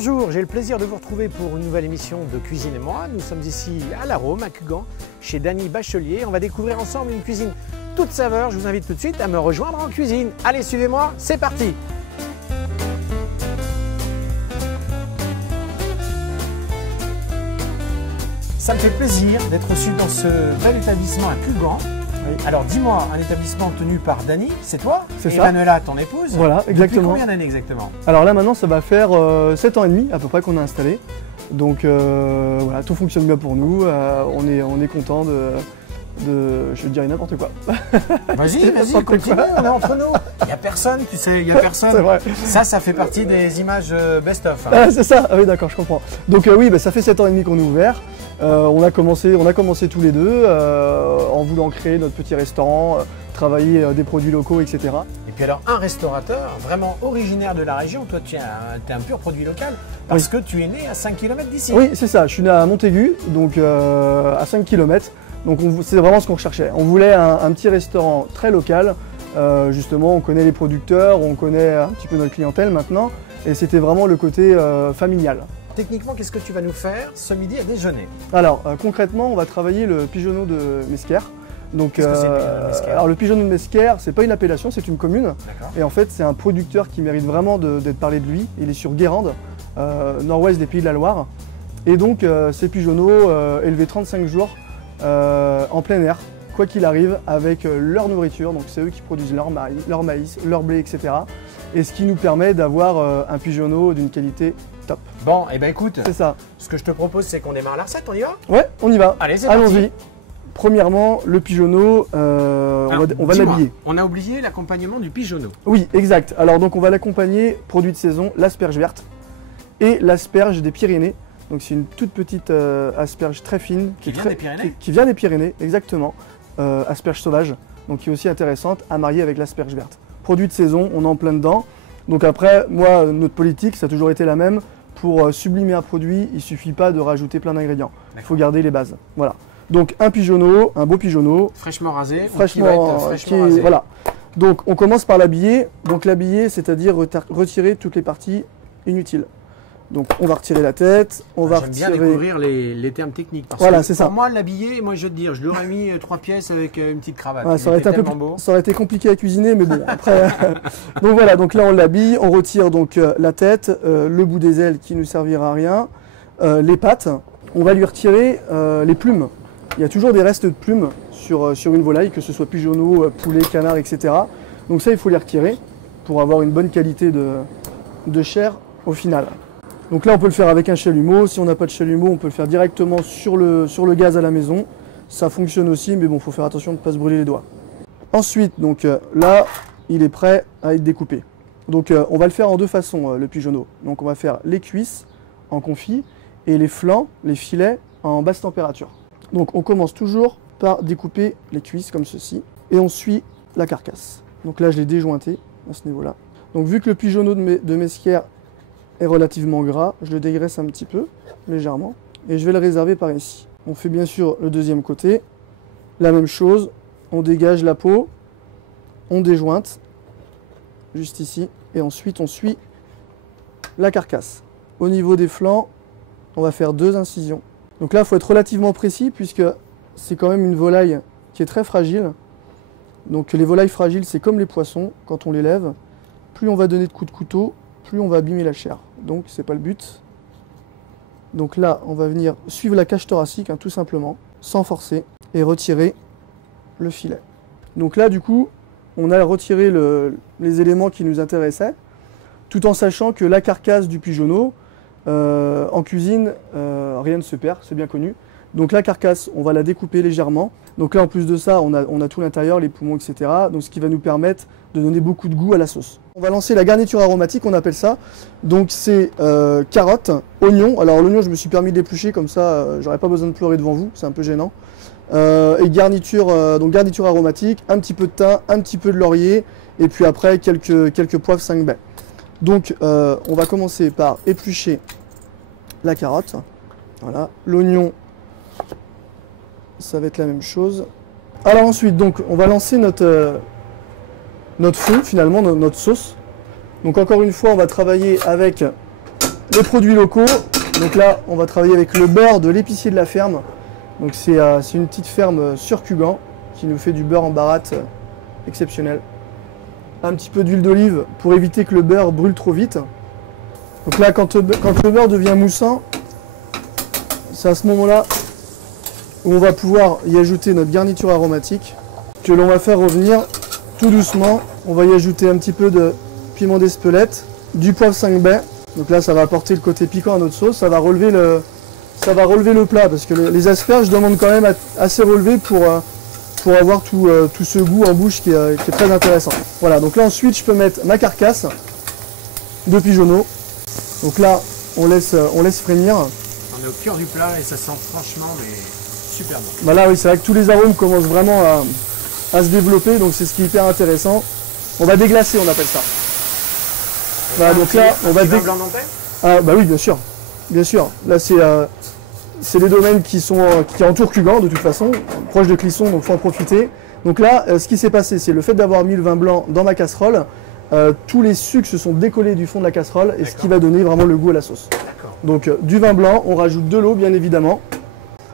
Bonjour, j'ai le plaisir de vous retrouver pour une nouvelle émission de Cuisine et moi. Nous sommes ici à la Rome, à Cugan, chez Dany Bachelier. On va découvrir ensemble une cuisine toute saveur. Je vous invite tout de suite à me rejoindre en cuisine. Allez, suivez-moi, c'est parti! Ça me fait plaisir d'être reçu dans ce bel établissement à Cugan. Oui. Alors dis-moi, un établissement tenu par Dany, c'est toi? C'est ça. Manuela, ton épouse? Voilà, exactement. Depuis combien d'années exactement? Alors là maintenant ça va faire 7 ans et demi à peu près qu'on a installé. Donc voilà, tout fonctionne bien pour nous, on est content je veux dire n'importe quoi. Vas-y, continue, on est entre nous. Il n'y a personne, tu sais, il n'y a personne. C'est vrai. Ça fait partie des images best-of. Hein. Ah, c'est ça, ah, oui d'accord, je comprends. Donc oui, ça fait 7 ans et demi qu'on est ouvert. On a commencé tous les deux en voulant créer notre petit restaurant, travailler des produits locaux, etc. Et puis alors, un restaurateur vraiment originaire de la région, toi tu es un pur produit local, parce que tu es né à 5 km d'ici. Oui, c'est ça, je suis né à Montaigu, donc à 5 km. Donc c'est vraiment ce qu'on recherchait. On voulait un petit restaurant très local. Justement, on connaît les producteurs, on connaît un petit peu notre clientèle maintenant. Et c'était vraiment le côté familial. Techniquement, qu'est-ce que tu vas nous faire ce midi à déjeuner? Alors, concrètement, on va travailler le pigeonneau de Mesquer. Donc, qu'est-ce que c'est le pigeonneau de Mesquer? Alors, le pigeonneau de Mesquer, c'est pas une appellation, c'est une commune. Et en fait, c'est un producteur qui mérite vraiment d'être parlé de lui. Il est sur Guérande, nord-ouest des Pays de la Loire. Et donc, ces pigeonneaux élevés 35 jours en plein air, quoi qu'il arrive, avec leur nourriture. Donc, c'est eux qui produisent leur maïs, leur blé, etc. Et ce qui nous permet d'avoir un pigeonneau d'une qualité top. Bon, et ben écoute, c'est ça. Ce que je te propose, c'est qu'on démarre la recette, on y va? Ouais, on y va. Allez, c'est parti. Allons-y. Premièrement, le pigeonneau, on va l'habiller. On a oublié l'accompagnement du pigeonneau. Oui, exact. Alors donc on va l'accompagner, produit de saison, l'asperge verte et l'asperge des Pyrénées. Donc c'est une toute petite asperge très fine. Qui vient des Pyrénées? Qui vient des Pyrénées, exactement. Asperge sauvage, donc qui est aussi intéressante à marier avec l'asperge verte. Produit de saison, on est en plein dedans. Donc après, moi, notre politique, ça a toujours été la même. Pour sublimer un produit, il ne suffit pas de rajouter plein d'ingrédients. Il faut garder les bases. Voilà. Donc un pigeonneau, un beau pigeonneau. Fraîchement rasé, fraîchement rasé. Voilà. Donc on commence par l'habiller. Donc l'habiller, c'est-à-dire retirer toutes les parties inutiles. Donc on va retirer la tête, J'aime bien découvrir les termes techniques. Parce voilà, que c'est ça. Pour moi, l'habiller, moi je veux te dire, je lui aurais mis 3 pièces avec une petite cravate. Ouais, ça aurait été compliqué à cuisiner, mais bon, après... Donc voilà, donc là on l'habille, on retire donc la tête, le bout des ailes qui ne servira à rien, les pattes. On va lui retirer les plumes. Il y a toujours des restes de plumes sur une volaille, que ce soit pigeonneau, poulet, canard, etc. Donc ça, il faut les retirer pour avoir une bonne qualité de chair au final. Donc là, on peut le faire avec un chalumeau. Si on n'a pas de chalumeau, on peut le faire directement sur le gaz à la maison. Ça fonctionne aussi, mais bon, il faut faire attention de ne pas se brûler les doigts. Ensuite, donc là, il est prêt à être découpé. Donc on va le faire en deux façons, le pigeonneau. Donc on va faire les cuisses en confit et les flancs, les filets en basse température. Donc on commence toujours par découper les cuisses comme ceci et on suit la carcasse. Donc là, je l'ai déjointé à ce niveau-là. Donc vu que le pigeonneau de Mesquer est relativement gras, je le dégraisse un petit peu, légèrement, et je vais le réserver par ici. On fait bien sûr le deuxième côté, la même chose, on dégage la peau, on déjointe, juste ici, et ensuite on suit la carcasse. Au niveau des flancs, on va faire 2 incisions. Donc là, il faut être relativement précis, puisque c'est quand même une volaille qui est très fragile. Donc les volailles fragiles, c'est comme les poissons, quand on les lève, plus on va donner de coups de couteau, plus on va abîmer la chair. Donc c'est pas le but. Donc là, on va venir suivre la cage thoracique, tout simplement, sans forcer, et retirer le filet. Donc là, du coup, on a retiré les éléments qui nous intéressaient, tout en sachant que la carcasse du pigeonneau, en cuisine, rien ne se perd, c'est bien connu. Donc la carcasse, on va la découper légèrement. Donc là, en plus de ça, on a tout l'intérieur, les poumons, etc. Donc ce qui va nous permettre de donner beaucoup de goût à la sauce. On va lancer la garniture aromatique, on appelle ça. Donc c'est carottes, oignons. Alors l'oignon, je me suis permis d'éplucher, comme ça, j'aurais pas besoin de pleurer devant vous, c'est un peu gênant. Et garniture aromatique, un petit peu de thym, un petit peu de laurier, et puis après quelques poivres 5 baies. Donc on va commencer par éplucher la carotte. Voilà, l'oignon, ça va être la même chose. Alors ensuite, donc, on va lancer notre fond, finalement, notre sauce. Donc encore une fois, on va travailler avec les produits locaux. Donc là, on va travailler avec le beurre de l'épicier de la ferme. Donc c'est une petite ferme sur Cugan qui nous fait du beurre en baratte exceptionnel. Un petit peu d'huile d'olive pour éviter que le beurre brûle trop vite. Donc là, quand le beurre devient moussant, c'est à ce moment-là où on va pouvoir y ajouter notre garniture aromatique que l'on va faire revenir tout doucement. On va y ajouter un petit peu de piment d'Espelette, du poivre 5 baies. Donc là, ça va apporter le côté piquant à notre sauce. Ça va relever le plat parce que les asperges demandent quand même assez relevé pour avoir tout ce goût en bouche qui est très intéressant. Voilà, donc là ensuite je peux mettre ma carcasse de pigeonneau. Donc là on laisse frémir. On est au cœur du plat et ça sent franchement mais super bon. Bah là oui, c'est vrai que tous les arômes commencent vraiment à se développer, donc c'est ce qui est hyper intéressant. On va déglacer, on appelle ça. Voilà, donc là on va blanc nantais. Ah bah oui, bien sûr. Bien sûr. Là c'est des domaines qui entourent Cugan de toute façon, proche de Clisson, donc il faut en profiter. Donc là, ce qui s'est passé, c'est le fait d'avoir mis le vin blanc dans ma casserole, tous les sucres se sont décollés du fond de la casserole et ce qui va donner vraiment le goût à la sauce. Donc du vin blanc, on rajoute de l'eau bien évidemment.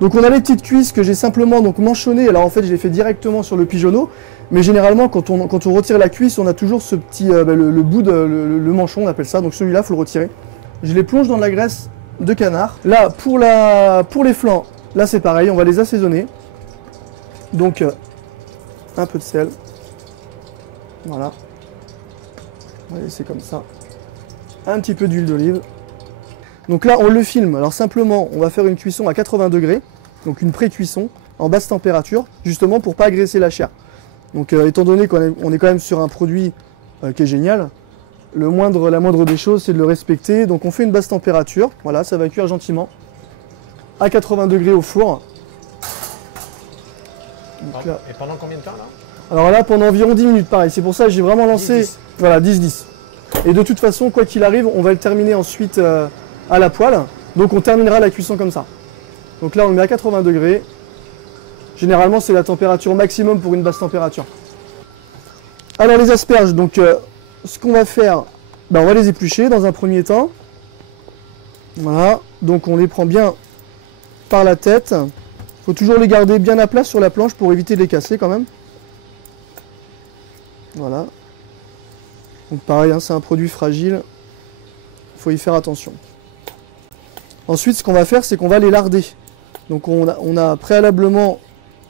Donc on a les petites cuisses que j'ai simplement manchonnées. Alors en fait je les fais directement sur le pigeonneau, mais généralement quand on retire la cuisse, on a toujours ce petit, le bout de le manchon, on appelle ça, donc celui-là il faut le retirer. Je les plonge dans de la graisse de canard. Là pour les flancs, là c'est pareil, on va les assaisonner. Donc un peu de sel. Voilà. On va laisser comme ça. Un petit peu d'huile d'olive. Donc là on le filme. Alors simplement on va faire une cuisson à 80 degrés, donc une pré-cuisson en basse température, justement pour pas agresser la chair. Donc étant donné qu'on est quand même sur un produit qui est génial, la moindre des choses, c'est de le respecter. Donc on fait une basse température, voilà, ça va cuire gentiment, à 80 degrés au four. Donc là, et pendant combien de temps là? Alors là, pendant environ 10 minutes, pareil. C'est pour ça que j'ai vraiment lancé, 10-10. Voilà, 10-10. Et de toute façon, quoi qu'il arrive, on va le terminer ensuite à la poêle. Donc on terminera la cuisson comme ça. Donc là, on le met à 80 degrés. Généralement, c'est la température maximum pour une basse température. Alors les asperges, donc ce qu'on va faire, on va les éplucher dans un premier temps. Voilà, donc on les prend bien par la tête. Il faut toujours les garder bien à plat sur la planche pour éviter de les casser quand même. Voilà. Donc pareil, hein, c'est un produit fragile, il faut y faire attention. Ensuite, ce qu'on va faire, c'est qu'on va les larder. Donc on a préalablement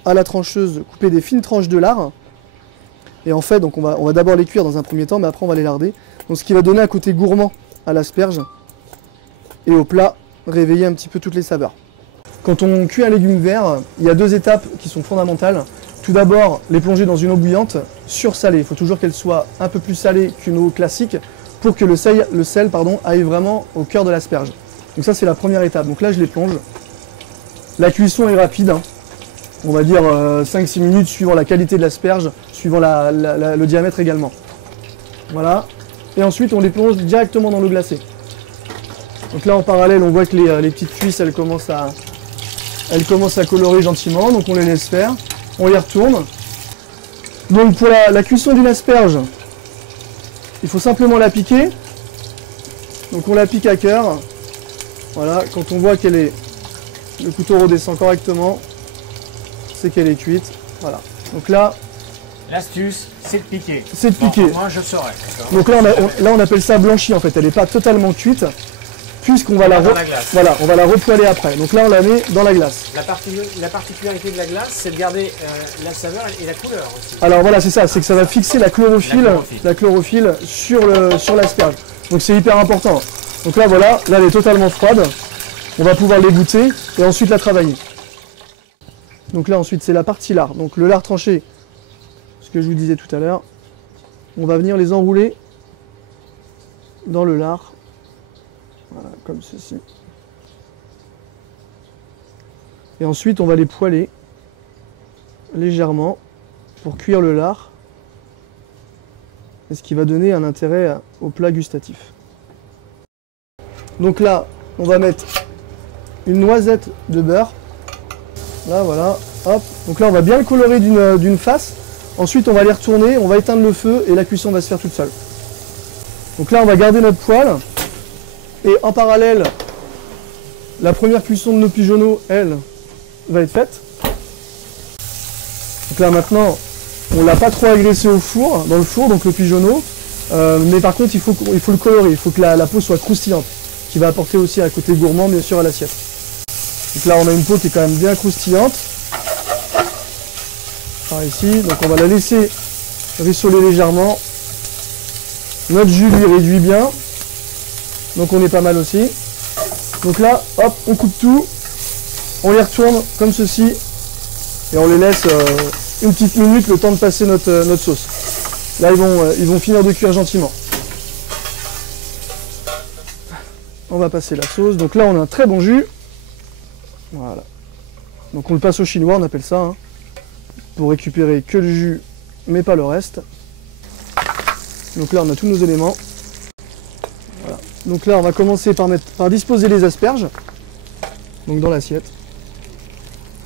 à la trancheuse coupé des fines tranches de lard. Et en fait, donc on va d'abord les cuire dans un premier temps, mais après on va les larder. Donc ce qui va donner un côté gourmand à l'asperge. Et au plat, réveiller un petit peu toutes les saveurs. Quand on cuit un légume vert, il y a deux étapes qui sont fondamentales. Tout d'abord, les plonger dans une eau bouillante sursalée. Il faut toujours qu'elle soit un peu plus salée qu'une eau classique pour que le sel aille vraiment au cœur de l'asperge. Donc ça, c'est la première étape. Donc là, je les plonge. La cuisson est rapide, hein. On va dire 5-6 minutes suivant la qualité de l'asperge, suivant le diamètre également. Voilà. Et ensuite, on les plonge directement dans l'eau glacée. Donc là, en parallèle, on voit que les petites cuisses, elles commencent à colorer gentiment. Donc on les laisse faire. On les retourne. Donc pour la cuisson d'une asperge, il faut simplement la piquer. Donc on la pique à cœur. Voilà, quand on voit le couteau redescend correctement, c'est qu'elle est cuite. Voilà. Donc là, l'astuce, c'est de piquer. C'est de piquer. Bon, moi je saurais. Donc là, on appelle ça blanchi en fait. Elle n'est pas totalement cuite, puisqu'on va la repoêler après. Donc là, on la met dans la glace. La particularité de la glace, c'est de garder la saveur et la couleur aussi. Alors voilà, c'est ça, c'est que ça va fixer la chlorophylle sur l'asperge. Donc c'est hyper important. Donc là, voilà, là elle est totalement froide. On va pouvoir l'égoutter et ensuite la travailler. Donc là, ensuite, c'est la partie lard. Donc le lard tranché, ce que je vous disais tout à l'heure, on va venir les enrouler dans le lard. Voilà, comme ceci. Et ensuite, on va les poêler légèrement pour cuire le lard. Et ce qui va donner un intérêt au plat gustatif. Donc là, on va mettre une noisette de beurre. Là, voilà. Hop. Donc là, on va bien le colorer d'une face. Ensuite, on va les retourner, on va éteindre le feu et la cuisson va se faire toute seule. Donc là, on va garder notre poêle. Et en parallèle, la première cuisson de nos pigeonneaux, elle, va être faite. Donc là maintenant, on l'a pas trop agressé au four, dans le four, donc le pigeonneau. Mais par contre, il faut le colorer, il faut que la peau soit croustillante, qui va apporter aussi un côté gourmand, bien sûr, à l'assiette. Donc là, on a une peau qui est quand même bien croustillante. Par ici, donc on va la laisser rissoler légèrement. Notre jus lui réduit bien, donc on est pas mal aussi. Donc là, hop, on coupe tout, on les retourne comme ceci, et on les laisse une petite minute, le temps de passer notre sauce. Là, ils vont finir de cuire gentiment. On va passer la sauce. Donc là, on a un très bon jus. Voilà. Donc on le passe au chinois, on appelle ça, hein, pour récupérer que le jus, mais pas le reste. Donc là, on a tous nos éléments. Voilà. Donc là, on va commencer par disposer les asperges. Donc dans l'assiette.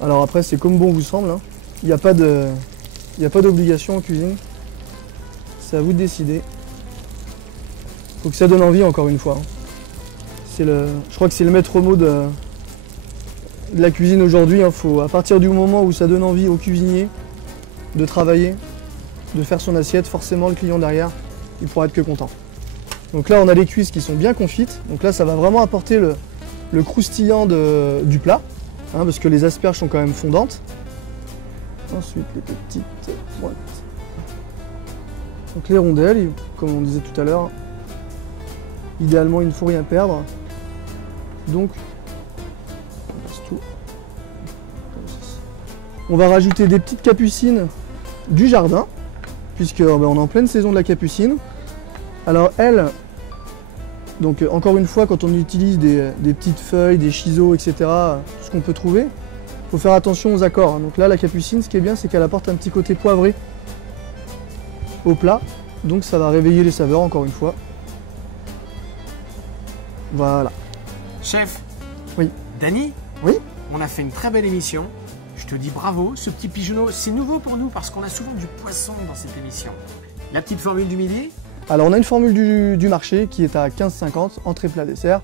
Alors après, c'est comme bon vous semble, hein. Il n'y a pas d'obligation en cuisine. C'est à vous de décider. Faut que ça donne envie, encore une fois. Je crois que c'est le maître mot de la cuisine aujourd'hui. Hein. À partir du moment où ça donne envie au cuisinier de travailler, de faire son assiette, forcément le client derrière, il pourra être que content. Donc là, on a les cuisses qui sont bien confites. Donc là, ça va vraiment apporter le croustillant du plat, hein, parce que les asperges sont quand même fondantes. Ensuite, les petites pointes. Donc les rondelles, comme on disait tout à l'heure, idéalement il ne faut rien perdre. Donc on passe tout. On va rajouter des petites capucines du jardin, puisque on est en pleine saison de la capucine. Alors elle, donc encore une fois, quand on utilise des petites feuilles, des chiseaux, etc., tout ce qu'on peut trouver, il faut faire attention aux accords. Donc là, la capucine, ce qui est bien, c'est qu'elle apporte un petit côté poivré au plat, donc ça va réveiller les saveurs encore une fois. Voilà. Chef. Oui. Dany. Oui. On a fait une très belle émission. Je te dis bravo. Ce petit pigeonneau, c'est nouveau pour nous parce qu'on a souvent du poisson dans cette émission. La petite formule du midi. Alors on a une formule du marché qui est à 15,50 entrée plat dessert,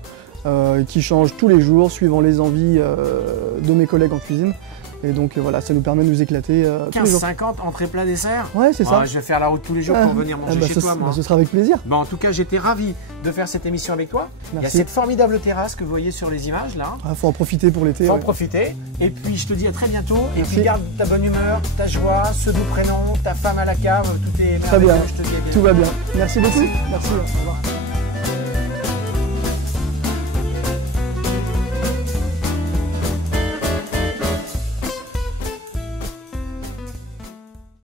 qui change tous les jours suivant les envies de mes collègues en cuisine. Et donc voilà, ça nous permet de nous éclater. 15,50 entrée plat dessert. Ouais, c'est ça. Je vais faire la route tous les jours pour venir manger chez toi, moi. Ce sera avec plaisir. En tout cas, j'étais ravi de faire cette émission avec toi. Merci. Il y a cette formidable terrasse que vous voyez sur les images là. Faut en profiter pour l'été. Faut en profiter. Et puis je te dis à très bientôt. Merci. Et puis garde ta bonne humeur, ta joie, ce doux prénom, ta femme à la cave, tout est merveilleux. Très bien. Je te dis à bientôt. Tout va bien. Merci beaucoup. Merci. Au revoir.